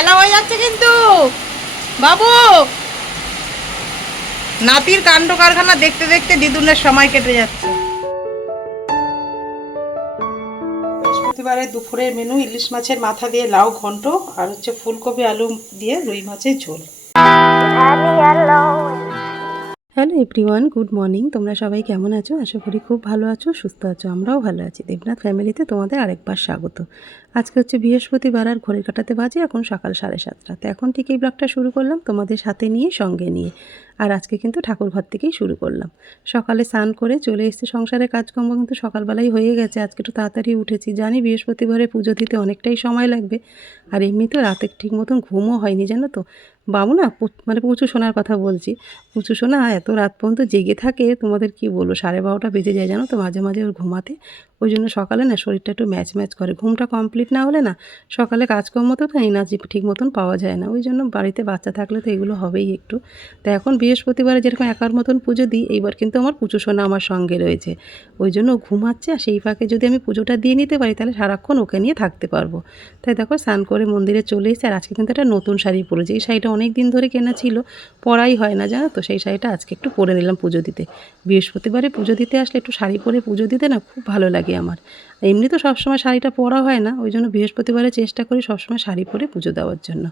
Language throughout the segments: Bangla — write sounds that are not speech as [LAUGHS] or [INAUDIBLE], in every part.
বেলা হয়ে যাচ্ছে কিন্তু। বাবু! নাতির কাণ্ড কারখানা দেখতে দেখতে দিদুনের সময় কেটে যাচ্ছে। বৃহস্পতিবারে দুপুরের মেনু ইলিশ মাছের মাথা দিয়ে লাউ ঘন্ট আর হচ্ছে ফুলকপি আলু দিয়ে রুই মাছের ঝোল। Hello everyone, good morning. তোমরা সবাই কেমন আছো? আশা করি খুব ভালো আছো, সুস্থ আছো, আমরাও ভালো আছি। দেবনাথ ফ্যামিলিতে তোমাদের আরেকবার স্বাগত। আজকে হচ্ছে বৃহস্পতিবার আর ঘড়ি কাটাতে বাজে এখন সকাল সাড়ে সাতটা। তো এখন ঠিক এই ব্লগটা শুরু করলাম তোমাদের সাথে নিয়ে, সঙ্গে নিয়ে। আর আজকে কিন্তু ঠাকুর ঘর থেকেই শুরু করলাম। সকালে স্নান করে চলে এসেছে, সংসারের কাজকর্ম কিন্তু সকালবেলাই হয়ে গেছে। আজকে একটু তাড়াতাড়ি উঠেছি। জানি বৃহস্পতিবারে পুজো দিতে অনেকটাই সময় লাগবে। আর এমনিতেও রাতে ঠিক মতন ঘুমও হয়নি, জানো তো। বাবু না মানে পুচু শোনার কথা বলছি। পুচু শোনা এত রাত পর্যন্ত জেগে থাকে, তোমাদের কি বলব? সাড়ে বারোটা বেজে যায়, জানো তো, মাঝে মাঝে ওর ঘুমাতে। ওই জন্য সকালে না শরীরটা একটু ম্যাচ ম্যাচ করে। ঘুমটা কমপ্লিট না হলে না সকালে কাজকর্ম তো এনার্জি ঠিক মতন পাওয়া যায় না। ওই জন্য বাড়িতে বাচ্চা থাকলে তো এগুলো হবেই একটু। তো এখন বৃহস্পতিবারে যেরকম একার মতন পুজো দিই, এইবার কিন্তু আমার পুজো সোনা আমার সঙ্গে রয়েছে। ওই জন্য ঘুমাচ্ছে আর সেই ফাঁকে যদি আমি পুজোটা দিয়ে নিতে পারি, তাহলে সারাক্ষণ ওকে নিয়ে থাকতে পারব। তাই দেখো স্নান করে মন্দিরে চলে এসেছে আর আজকে কিন্তু একটা নতুন শাড়ি পরেছি। এই শাড়িটা অনেক দিন ধরে কেনা ছিল, পরাই হয় না, জানো তো? সেই শাড়িটা আজকে একটু পরে নিলাম পুজো দিতে। বৃহস্পতিবারে পুজো দিতে আসলে একটু শাড়ি পরে পুজো দিতে না খুব ভালো লাগে। আমার। এমনি তো সবসময় শাড়িটা পরা হয় না, ওই জন্য বৃহস্পতিবারে চেষ্টা করি সবসময় শাড়ি পরে পুজো দেওয়ার জন্য।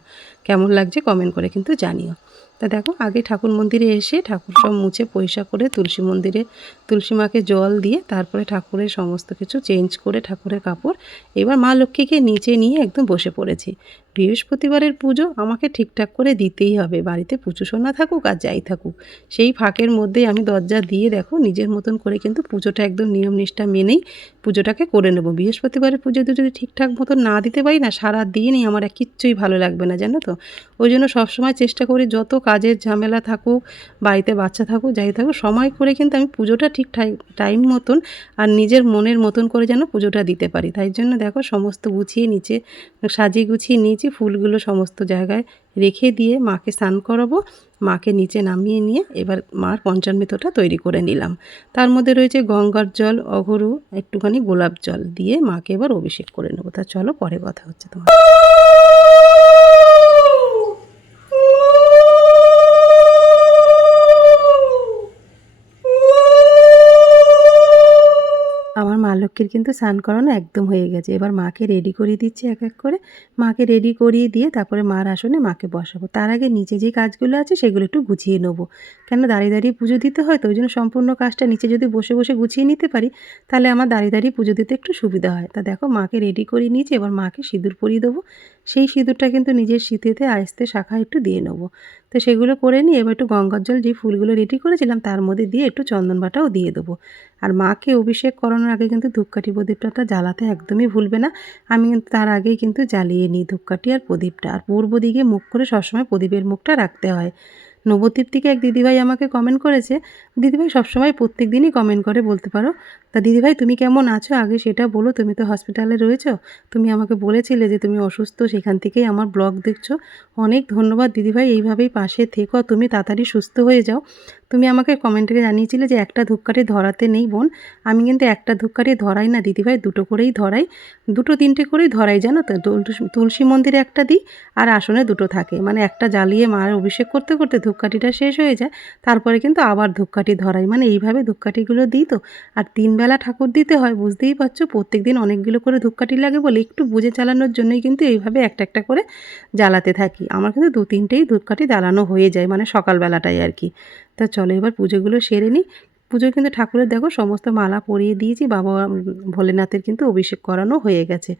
কেমন লাগছে কমেন্ট করে কিন্তু জানিও। তা দেখো, আগে ঠাকুর মন্দিরে এসে ঠাকুর সব মুছে পয়সা করে তুলসী মন্দিরে, তুলসী মাকে জল দিয়ে তারপরে ঠাকুরের সমস্ত কিছু চেঞ্জ করে ঠাকুরের কাপড়, এবার মা লক্ষ্মীকে নিচে নিয়ে একদম বসে পড়েছি। বৃহস্পতিবারের পুজো আমাকে ঠিকঠাক করে দিতেই হবে। বাড়িতে পুজো সোনা থাকুক আর যাই থাকুক। সেই ফাঁকের মধ্যেই আমি দরজা দিয়ে দেখো, নিজের মতন করে কিন্তু পুজোটা একদম নিয়ম নিষ্ঠা মেনেই পুজোটাকে করে নেব। বৃহস্পতিবারের পুজো যদি ঠিকঠাক মতো না দিতে পারি না, সারা দিনই আমার কিচ্ছুই ভালো লাগবে না, জানো তো? ওই জন্য সবসময় চেষ্টা করি যত কাজের ঝামেলা থাকুক, বাড়িতে বাচ্চা থাকুক, যাই থাকুক, সময় করে কিন্তু আমি পুজোটা ঠিক টাইম মতন আর নিজের মনের মতন করে যেন পুজোটা দিতে পারি। তাই জন্য দেখো, সমস্ত গুছিয়ে নিচে, সাজিয়ে গুছিয়ে নিয়েছি। ফুলগুলো সমস্ত জায়গায় রেখে দিয়ে মাকে স্নান করাবো। মাকে নিচে নামিয়ে নিয়ে এবার মার পঞ্চামৃতটা তৈরি করে নিলাম। তার মধ্যে রয়েছে গঙ্গার জল, অঘরু, একটুখানি গোলাপ জল দিয়ে মাকে এবার অভিষেক করে নেব। তা চলো পরে কথা হচ্ছে তোমার। আমার মা লক্ষ্মীর কিন্তু স্নান করানো একদম হয়ে গেছে। এবার মাকে রেডি করিয়ে দিচ্ছি এক এক করে। মাকে রেডি করিয়ে দিয়ে তারপরে মার আসনে মাকে বসাবো। তার আগে নিচে যে কাজগুলো আছে সেগুলো একটু গুছিয়ে নেব। কেন দাঁড়িয়ে দাঁড়িয়ে পুজো দিতে হয়, তো ওই জন্য সম্পূর্ণ কাজটা নিচে যদি বসে বসে গুছিয়ে নিতে পারি, তাহলে আমার দাঁড়িয়ে দাঁড়িয়ে পুজো দিতে একটু সুবিধা হয়। তা দেখো, মাকে রেডি করিয়ে নিয়েছি, এবার মাকে সিঁদুর পরিয়ে দেবো। সেই সিঁদুরটা কিন্তু নিজের শীতেতে আস্তে শাখা একটু দিয়ে নেব। তো সেগুলো করে নিয়ে এবার একটু গঙ্গার জল যে ফুলগুলো রেডি করেছিলাম, তার মধ্যে দিয়ে একটু চন্দন বাটাও দিয়ে দেবো। আর মাকে অভিষেক করানোর আগে কিন্তু ধূপকাঠি প্রদীপটা জ্বালাতে একদমই ভুলবে না। আমি কিন্তু তার আগেই কিন্তু জ্বালিয়ে নিই ধূপকাঠি আর প্রদীপটা। আর পূর্ব দিকে মুখ করে সবসময় প্রদীপের মুখটা রাখতে হয়। নবদ্বীপ থেকে এক দিদিভাই আমাকে কমেন্ট করেছে, দিদিভাই সবসময় প্রত্যেক দিনই কমেন্ট করে বলতে পারো। তা দিদিভাই, তুমি কেমন আছো? আগে সেটা বলো, তুমি তো হসপিটালে রয়েছো। তুমি আমাকে বলেছিলে যে তুমি অসুস্থ, সেখান থেকেই আমার ব্লগ দেখছ। অনেক ধন্যবাদ দিদিভাই, এইভাবেই পাশে থেকো, তুমি তাড়াতাড়ি সুস্থ হয়ে যাও। তুমি আমাকে কমেন্টে জানিয়েছিলে যে একটা ধূপকাঠি ধরাতে নেই বোন। আমি কিন্তু একটা ধূপকাঠি ধরাই না দিদিভাই, দুটো করেই ধরাই। দুটো তিনটে করেই ধরাই, জানো তো? তুলসী- মন্দিরে একটা দিই, আর আসনে দুটো থাকে। মানে একটা জ্বালিয়ে মায়ের অভিষেক করতে করতে ধূপকাঠিটা শেষ হয়ে যায়, তারপরে কিন্তু আবার ধূপকাঠি ধরাই। মানে এইভাবে ধূপকাঠিগুলো দিই তো, আর তিনবেলা ঠাকুর দিতে হয়, বুঝতেই পারছ? প্রত্যেক দিন অনেকগুলো করে ধূপকাঠি লাগে বলে একটু বুঝে চালানোর জন্যই কিন্তু এইভাবে একটা একটা করে জ্বালাতে থাকি। আমার কিন্তু দু তিনটেই ধূপকাঠি জ্বালানো হয়ে যায় মানে সকালবেলাটাই আর কি। তা চলো এবার পুজোগুলো সেরে নিই। পুজো কিন্তু ঠাকুরের দেখো সমস্ত মালা পরিয়ে দিয়েছি, বাবা ভোলেনাথের কিন্তু অভিষেক করানো হয়ে গেছে।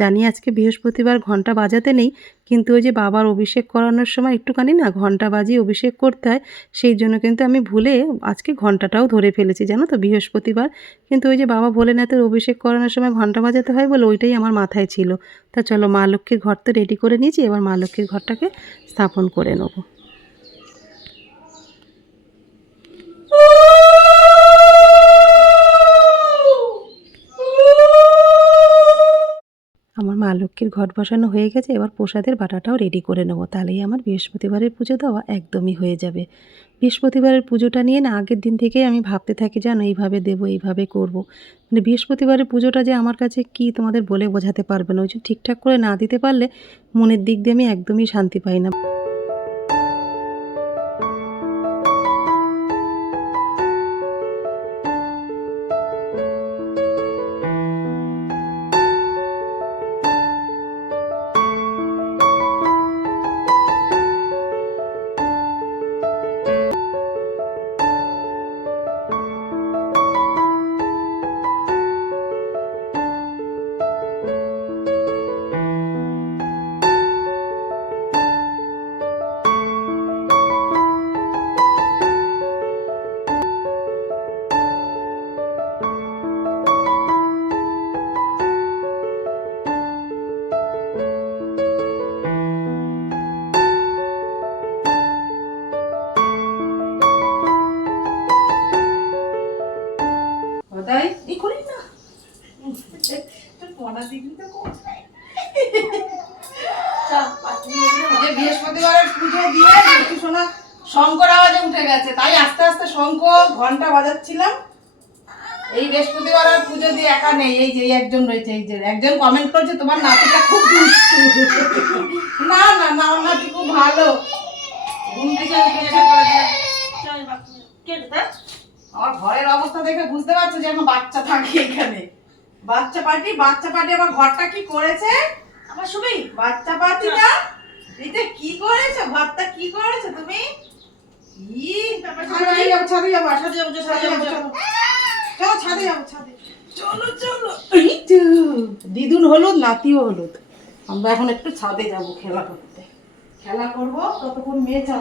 জানি আজকে বৃহস্পতিবার ঘণ্টা বাজাতে নেই, কিন্তু ওই যে বাবার অভিষেক করানোর সময় একটুখানি না ঘণ্টা বাজিয়ে অভিষেক করতে হয়, সেই জন্য কিন্তু আমি ভুলে আজকে ঘন্টাটাও ধরে ফেলেছি, জানো তো, বৃহস্পতিবার। কিন্তু ওই যে বাবা ভোলেনাথের অভিষেক করানোর সময় ঘণ্টা বাজাতে হয় বলে ওইটাই আমার মাথায় ছিল। তা চলো মা লক্ষ্মীর ঘর তো রেডি করে নিয়েছি, এবার মা লক্ষ্মীর ঘরটাকে স্থাপন করে নেব। আমার মা লক্ষ্মীর ঘট বসানো হয়ে গেছে, এবার প্রসাদের বাটাটাও রেডি করে নেব। তাহলেই আমার বৃহস্পতিবারের পুজো দেওয়া একদমই হয়ে যাবে। বৃহস্পতিবারের পুজোটা নিয়ে না, আগের দিন থেকেই আমি ভাবতে থাকি যেন এইভাবে দেবো, এইভাবে করব। মানে বৃহস্পতিবারের পুজোটা যে আমার কাছে কি তোমাদের বলে বোঝাতে পারবে না। ওই ঠিকঠাক করে না দিতে পারলে মনের দিক দিয়ে আমি একদমই শান্তি পাই না। ঘণ্টা বাজাচ্ছিলাম। এই বৃহস্পতিবার আর পুজো দিয়ে একা নেই এই যে একজন রয়েছে এই যে একজন কমেন্ট করেছে তোমার নাতিটা খুব দুষ্টু। না না না আমার নাতি খুব ভালো। আমার ঘরের অবস্থা দেখে বুঝতে পারছ যে আমার বাচ্চা থাকে এখানে। বাচ্চা পার্টি বাচ্চা পার্টি আমার ঘরটা কি করেছে? আমার শুভি বাচ্চা পার্টিটা? এটা কি করেছ? ঘরটা কি করেছ তুমি? দিদুন হলুদ নাতিও হলুদ। আমরা এখন একটু ছাদে যাব খেলা করতে। খেলা করব ততক্ষণ মেয়ে চা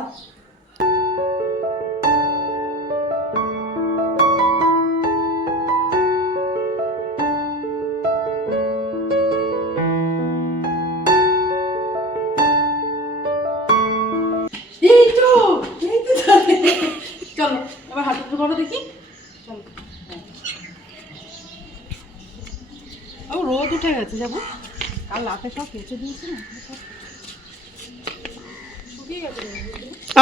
করো দেখি? চলো ও রোদ উঠে গেছে যাব। কাল রাতে সব কেচে দিয়েছি না?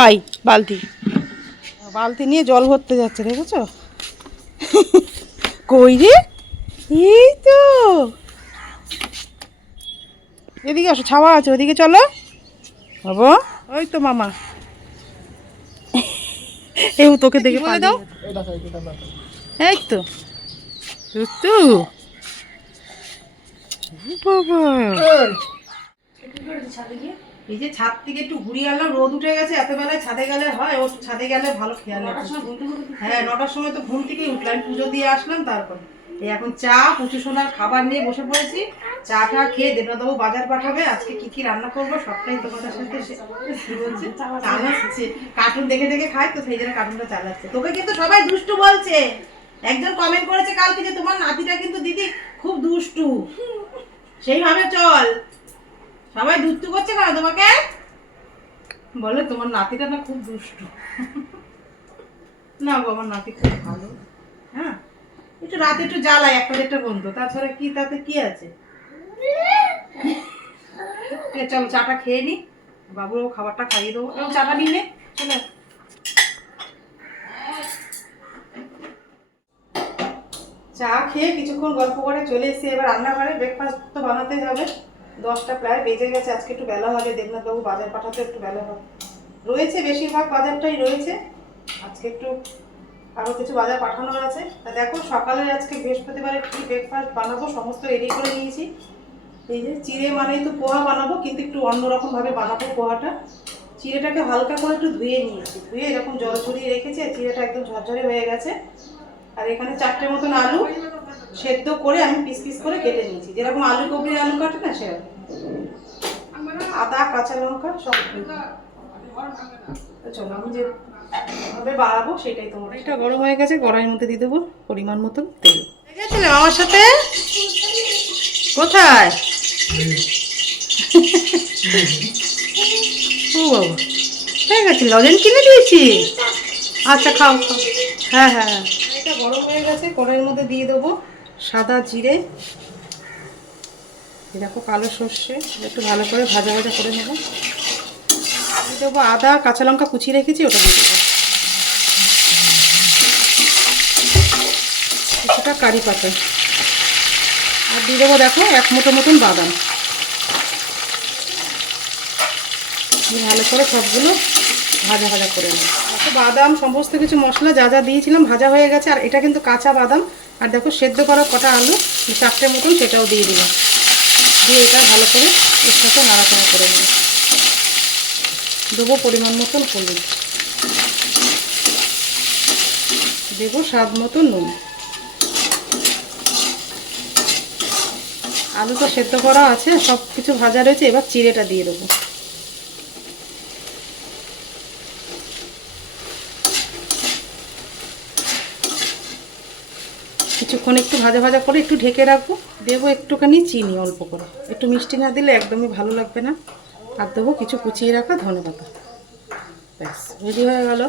আই বালতি। বালতি নিয়ে জল ভরতে যাচ্ছে দেখেছ? কই রে? এই তো। এদিকে আসো ছাওয়া আছে ওদিকে চলো। বাবা। ওই তো মামা। এই তোকে দেখে বলে দাও? এই তো। তুতু বাবা। এই। যে ছাদ থেকে একটু ঘুরিয়ে আনলাম রোদ উঠে গেছে এত বেলায় ছাদে গেলে হয় ও ছাদে গেলে ভালো খেয়াল হ্যাঁ নটার সময় তো ঘুম থেকেই উঠলাম পুজো দিয়ে আসলাম তারপর। এই এখন চা পুচু সোনার খাবার নিয়ে বসে পড়েছি। চা টা খেয়ে দেবনাথবাবু বাজার পাঠাবে আজকে কি কি রান্না করব সবটাই তোমাদের সাথে? চালাচ্ছে। কার্টুন দেখে দেখে খায় তো সেই জন্য কার্টুনটা চালাচ্ছে। তোকে কিন্তু সবাই দুষ্টু বলছে। একজন কমেন্ট করেছে কালকে যে তোমার নাতিটা কিন্তু দিদি খুব দুষ্টু। সেইভাবে চল। সবাই দুষ্টু করছে কেন তোমাকে? বলে তোমার নাতিটা না খুব দুষ্টু। না আমার নাতি খুব ভালো। হ্যাঁ? একটু রাতে একটু জ্বালায় একটা দেড়টা বন্ধু তাছাড়া কি তাতে কি আছে, চলো চাটা খেয়ে নি। বাবুরও খাবারটা খাইয়ে দেবো। এবং চাটা নিয়ে নে, চলে চা খেয়ে কিছুক্ষণ গল্প করে চলে এসেছি। এবার রান্নাঘরে ব্রেকফাস্ট তো বানাতেই হবে। দশটা প্রায় বেজে গেছে। আজকে একটু বেলা হবে। দেবনাথবাবু বাজার পাঠাতে একটু বেলা হবে। রয়েছে বেশিরভাগ, বাজারটাই রয়েছে। আজকে একটু আরও কিছু বাজার পাঠানোর আছে। তা দেখো, সকালে আজকে বৃহস্পতিবারে কি ব্রেকফাস্ট বানাবো, সমস্ত রেডি করে নিয়েছি। এই যে চিড়ে মানেই তো পোহা বানাবো কিন্তু একটু অন্যরকমভাবে বানাবো পোহাটা। চিড়েটাকে হালকা করে একটু ধুয়ে নিয়েছি ধুয়ে এরকম জল ছড়িয়ে রেখেছি আর চিড়েটা একদম ঝরঝরে হয়ে গেছে। আর এখানে চারটে মতন আলু সেদ্ধ করে আমি পিস পিস করে কেটে নিয়েছি। যেরকম আলু কপির আলু কাটে না সেরকম আদা কাঁচা লঙ্কা সব চলো আমি যে ভাবে বাড়াবো সেটাই তোমার এটা গরম হয়ে গেছে কড়াইয়ের মধ্যে দিয়ে দেবো পরিমাণ মতন তেল। আমার সাথে? কোথায়? ও বাবা। হয়ে গেছে, লজেন কিনে দিয়েছি। আচ্ছা খাও খাও। হ্যাঁ হ্যাঁ, হ্যাঁ। এটা গরম হয়ে গেছে, কড়াইয়ের মধ্যে দিয়ে দেবো সাদা জিরে। দেখো, কালো সর্ষে। একটু ভালো করে ভাজা ভাজা করে নেব। দেবো আদা, কাঁচা লঙ্কা কুচিয়ে রেখেছি, ওটা দিয়ে দেবো। কিছুটা কারি পাতা। আর দিয়ে দেবো দেখো এক মুঠো মতন বাদাম। ভালো করে সবগুলো ভাজা ভাজা করে নেব। বাদাম, সমস্ত কিছু মশলা যা যা দিয়েছিলাম ভাজা হয়ে গেছে, আর এটা কিন্তু কাঁচা বাদাম। আর দেখো সেদ্ধ করা কটা আলু চারটে মতন সেটাও দিয়ে দিলাম। দিয়ে এটা ভালো করে এর সাথে নাড়াচাড়া করে নেব। দেবো পরিমাণ মতন হলুদ। দেবো স্বাদ মতো নুন। আলু তো সেদ্ধ করা আছে সব কিছু ভাজা রয়েছে, এবার চিড়েটা দিয়ে দেবো। কিছুক্ষণ একটু ভাজা ভাজা করে একটু ঢেকে রাখব, দেবো একটুখানি চিনি অল্প করে। একটু মিষ্টি না দিলে একদমই ভালো লাগবে না। আর দেবো কিছু কুচিয়ে রাখা ধনে পাতা। ব্যাস, রেডি হয়ে গেল।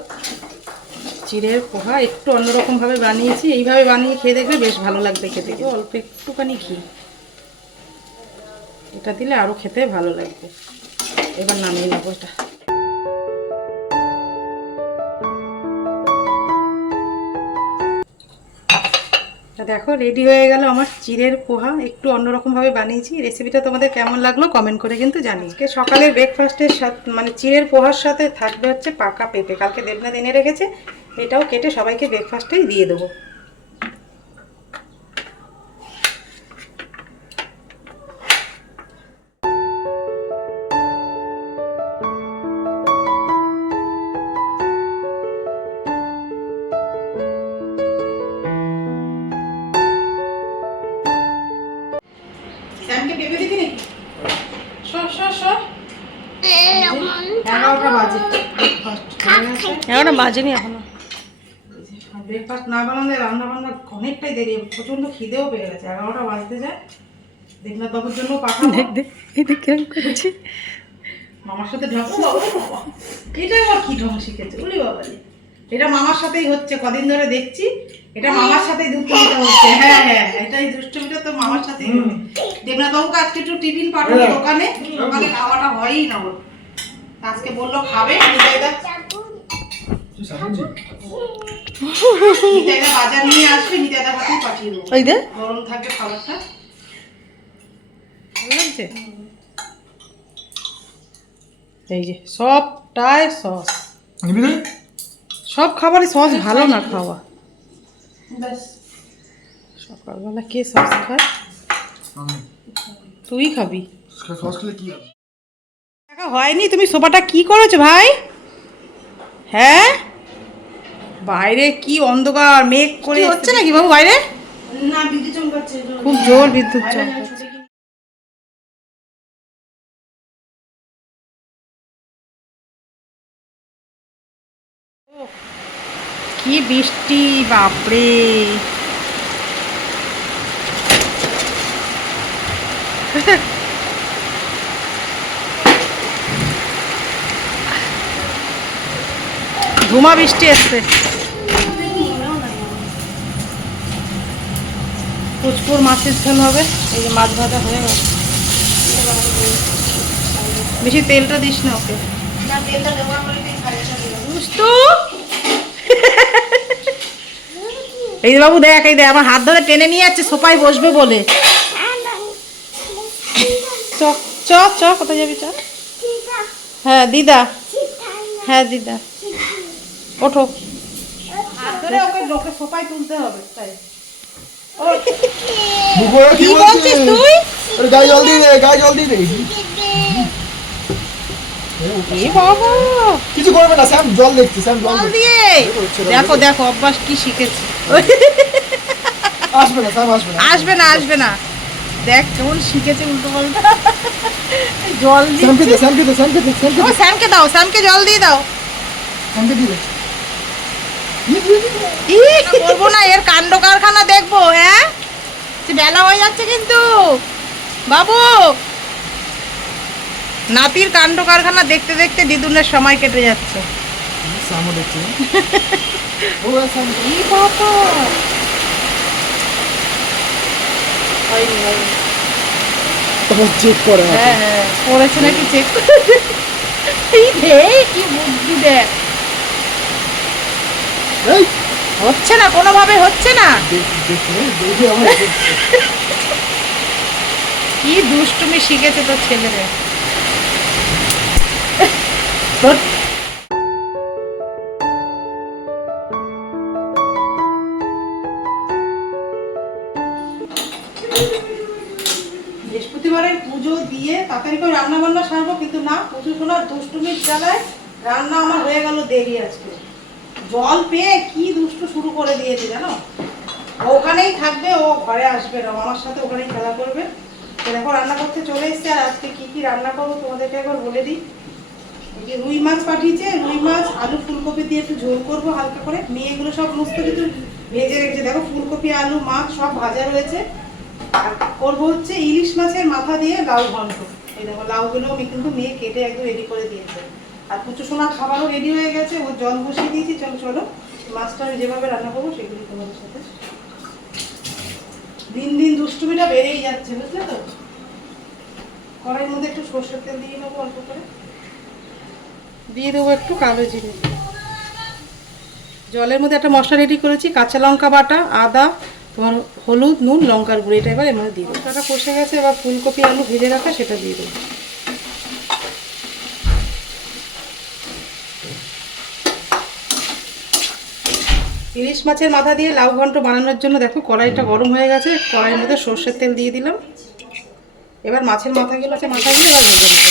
চিড়ের পোহা একটু অন্যরকমভাবে বানিয়েছি, এইভাবে বানিয়ে খেয়ে দেখবে বেশ ভালো লাগবে খেতে। অল্প একটুখানি ঘি। এটা দিলে আরও খেতে ভালো লাগবে। এবার নামিয়ে নেব এটা। দেখো রেডি হয়ে গেল আমার চিড়ের পোহা। একটু অন্যরকমভাবে বানিয়েছি। রেসিপিটা তোমাদের কেমন লাগল কমেন্ট করে কিন্তু জানিয়ে আজকে সকালের ব্রেকফাস্টের সাথে মানে চিড়ের পোহার সাথে থাকবে হচ্ছে পাকা পেঁপে। কালকে দেবনাথ এনে রেখেছে। এটাও কেটে সবাইকে ব্রেকফাস্টেই দিয়ে দেবো। বাজেনি এখনও। ব্রেকফাস্ট না বানালে রান্না বান্না অনেকটাই দেরি প্রচণ্ড খিদেও পেয়ে গেছে এগারোটা বাজতে যায়। দেবনাথ বাবুর জন্য পাঠাবো। করেছি। মামার সাথে ঢং এটা আবার কি ঢং শিখেছে বলি বাবা এটা মামার সাথেই হচ্ছে কদিন ধরে দেখছি এটা মামার সাথেই দুষ্টমিটা হচ্ছে। হ্যাঁ হ্যাঁ এটাই দুষ্টমিটা তো মামার সাথেই হবে দেবনাথ বাবুকে আজকে একটু টিফিন পাঠাবো দোকানে। দোকানে খাওয়াটা হয়ই না ওর। আজকে বলল খাবে ওই দে। গরম থাকবে খাবারটা। ভালো লাগছে? এই যে সবটাই সস। সব খাবারই সস ভালো না খাওয়া। সকালবেলা কে সস খায়? তুই খাবি। সস খেলে কি হবে? টাকা হয়নি তুমি সোফাটা কি করেছ ভাই? হ্যাঁ? বাইরে কি অন্ধকার মেঘ করে হচ্ছে নাকি বাবু বাইরে? না বিদ্যুৎ চমকাচ্ছে খুব জোর বিদ্যুৎ চমকাচ্ছে। কি বৃষ্টি বাপরে। ধুমা বৃষ্টি এসছে। পুচপুর মাছের ঝোল হবে। এই যে মাছ ভাজা হয়ে গেছে। বেশি তেলটা দিস না ওকে। এই বাবু দেখ এই দেখ আমার হাত ধরে টেনে নিয়ে যাচ্ছে সোফায় বসবে বলে। চ চ চ কোথায় যাবি চ হ্যাঁ দিদা। হ্যাঁ দিদা। ওঠো। হাত ধরে ওকে ওকে সোফায় তুলতে হবে তাই। কি বলছিস তুই? গায়ে জল দিয়ে দে গায়ে জল দিয়ে দে। কিছু করবে না স্যাম জল দেখছি স্যাম জল। দিয়ে? দেখো দেখো অভ্যাস কি শিখেছে। আসবে না স্যাম আসবে না। আসবে না আসবে না। দেখ কেমন শিখেছে উল্টো পাল্টা। জল স্যামকে দিচ্ছে। দে স্যামকে দে স্যামকে দাও স্যামকে জল দিয়ে দাও। স্যামকে দিয়ে করব না এর কাণ্ড কারখানা দেখব হ্যাঁ? বেলা হয়ে যাচ্ছে কিন্তু। বাবু! নাতির কাণ্ড কারখানা দেখতে দেখতে দিদুনের সময় কেটে যাচ্ছে। চেক [LAUGHS] করে। হ্যাঁ হ্যাঁ নাকি চেক [LAUGHS] কি বুদ্ধি দেখ। হচ্ছে না কোনোভাবে হচ্ছে না। কি দুষ্টুমি শিখেছে তোর ছেলেরে বৃহস্পতিবারে পুজো দিয়ে তাড়াতাড়ি করে রান্না বান্না সারবো কিন্তু না পুজো শোনার দুষ্টুমির জ্বালায় রান্না আমার হয়ে গেল দেরি আজকে। জল পেয়ে কি দুষ্টু শুরু করে দিয়েছে জানো? ওখানেই থাকবে, ও ঘরে আসবে না। আমার সাথে ওখানেই খেলা করবে। দেখো, রান্না করতে চলে এসছে, আর আজকে কি কি রান্না করব তোমাদেরকে একবার বলে দিই। যে রুই মাছ পাঠিয়েছে, রুই মাছ, আলু ফুলকপি দিয়ে একটু ঝোল করব হালকা করে। মেয়েগুলো সব সমস্ত কিছু ভেজে রেখেছে। দেখো, ফুলকপি, আলু, মাছ সব ভাজা রয়েছে। আর করব হচ্ছে ইলিশ মাছের মাথা দিয়ে লাউ ঘন্ট। এই দেখো লাউগুলো আমি কিন্তু মেয়ে কেটে একদম রেডি করে দিয়েছে। আর কুচু সোনার খাবারও রেডি হয়ে গেছে, ও জল বসিয়ে দিয়েছি। চলো চলো মাছটা আমি যেভাবে রান্না করব সেগুলি তোমাদের সাথে। দিন দিন দুষ্টুমিটা বেড়েই যাচ্ছে, বুঝলে তো? কড়াইয়ের মধ্যে একটু সর্ষের তেল দিয়ে নেব অল্প করে। দিয়ে দেবো একটু কালো জিরে। জলের মধ্যে একটা মশলা রেডি করেছি, কাঁচা লঙ্কা বাটা, আদা, তোমার হলুদ, নুন, লঙ্কার গুঁড়ো, এটা এবার এর মধ্যে দিয়ে দেবো। কষে গেছে, এবার ফুলকপি, আলু ভেজে রাখা, সেটা দিয়ে দেবো। ইলিশ মাছের মাথা দিয়ে লাউ ঘন্ট বানানোর জন্য দেখো কড়াইটা গরম হয়ে গেছে কড়াইয়ের মধ্যে সর্ষের তেল দিয়ে দিলাম। এবার মাছের মাথাগুলো আছে মাথাগুলো এবার ভেজে নেব।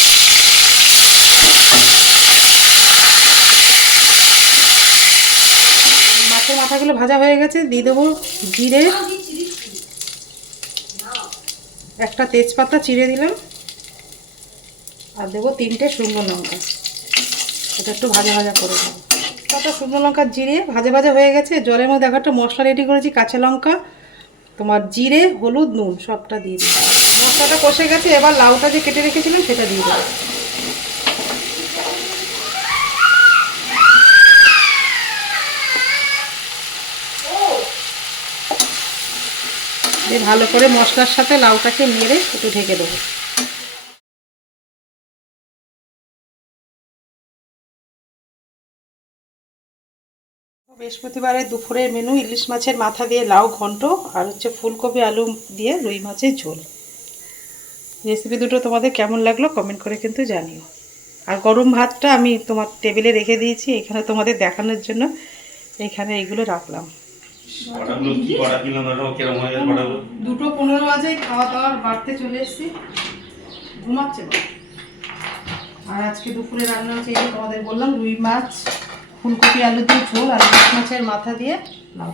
মাছের মাথাগুলো ভাজা হয়ে গেছে দিয়ে দেবো জিরে। একটা তেজপাতা চিড়ে দিলাম আর দেবো তিনটে শুকনো লঙ্কা। এটা একটু ভাজা ভাজা করে দেবো কটা শুকনো লঙ্কা জিরে ভাজা ভাজা হয়ে গেছে। জলের মধ্যে দেখো একটা মশলা রেডি করেছি, কাঁচা লঙ্কা, তোমার জিরে, হলুদ, নুন, সবটা দিয়ে দিই মশলাটা কষে গেছে, এবার লাউটা যে কেটে রেখেছিলাম সেটা দিয়ে দেবো ভালো করে মশলার সাথে লাউটাকে নেড়ে একটু ঢেকে দেবো। বৃহস্পতিবারের দুপুরের মেনু ইলিশ মাছের মাথা দিয়ে লাউ ঘন্ট আর হচ্ছে ফুলকপি আলু দিয়ে রুই মাছের ঝোল। রেসিপি দুটো তোমাদের কেমন লাগল কমেন্ট করে কিন্তু জানিও। আর গরম ভাতটা আমি তোমার টেবিলে রেখে দিয়েছি এখানে তোমাদের দেখানোর জন্য এখানে এগুলো রাখলাম। দুটো পনেরো বাজে খাওয়া দাওয়ার বাড়তে চলে এসেছি। ঘুমাচ্ছে আর আজকে দুপুরে রান্না হচ্ছে তোমাদের বললাম রুই মাছ ফুলকপি, আলু দিয়ে ঝোল আর মাছের মাথা দিয়ে লাউ।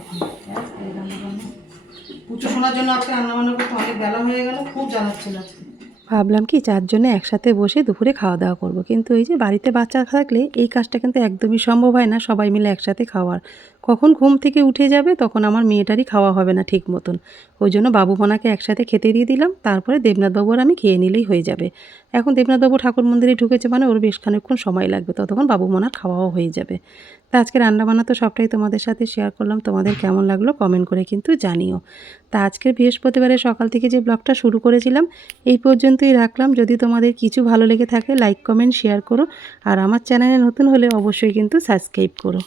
পুজো শোনার জন্য আজকে রান্না বান্না করতে অনেক বেলা হয়ে গেল, খুব জ্বালাচ্ছিল আজকে। ভাবলাম কি চারজনে একসাথে বসে দুপুরে খাওয়া দাওয়া করব, কিন্তু এই যে বাড়িতে বাচ্চা থাকলে এই কাজটা কিন্তু একদমই সম্ভব হয় না, সবাই মিলে একসাথে খাওয়ার। কখন ঘুম থেকে উঠে যাবে তখন আমার মেয়েটারই খাওয়া হবে না ঠিক মতন। ওই জন্য বাবু মোনাকে একসাথে খেতে দিয়ে দিলাম, তারপরে দেবনাথবাবু আর আমি খেয়ে নিলেই হয়ে যাবে। এখন দেবনাথবাবু ঠাকুর মন্দিরে ঢুকেছে মানে ওর বেশ খানিকক্ষণ সময় লাগবে, ততক্ষণ বাবু মোনার খাওয়াও হয়ে যাবে। তা আজকে রান্নাবান্না তো সবটাই তোমাদের সাথে শেয়ার করলাম, তোমাদের কেমন লাগল কমেন্ট করে কিন্তু জানিও। তা আজকের বৃহস্পতিবারে সকাল থেকে যে ব্লগটা শুরু করেছিলাম, এই পর্যন্তই রাখলাম। যদি তোমাদের কিছু ভালো লেগে থাকে লাইক কমেন্ট শেয়ার করো। আর আমার চ্যানেলে নতুন হলে অবশ্যই কিন্তু সাবস্ক্রাইব করো।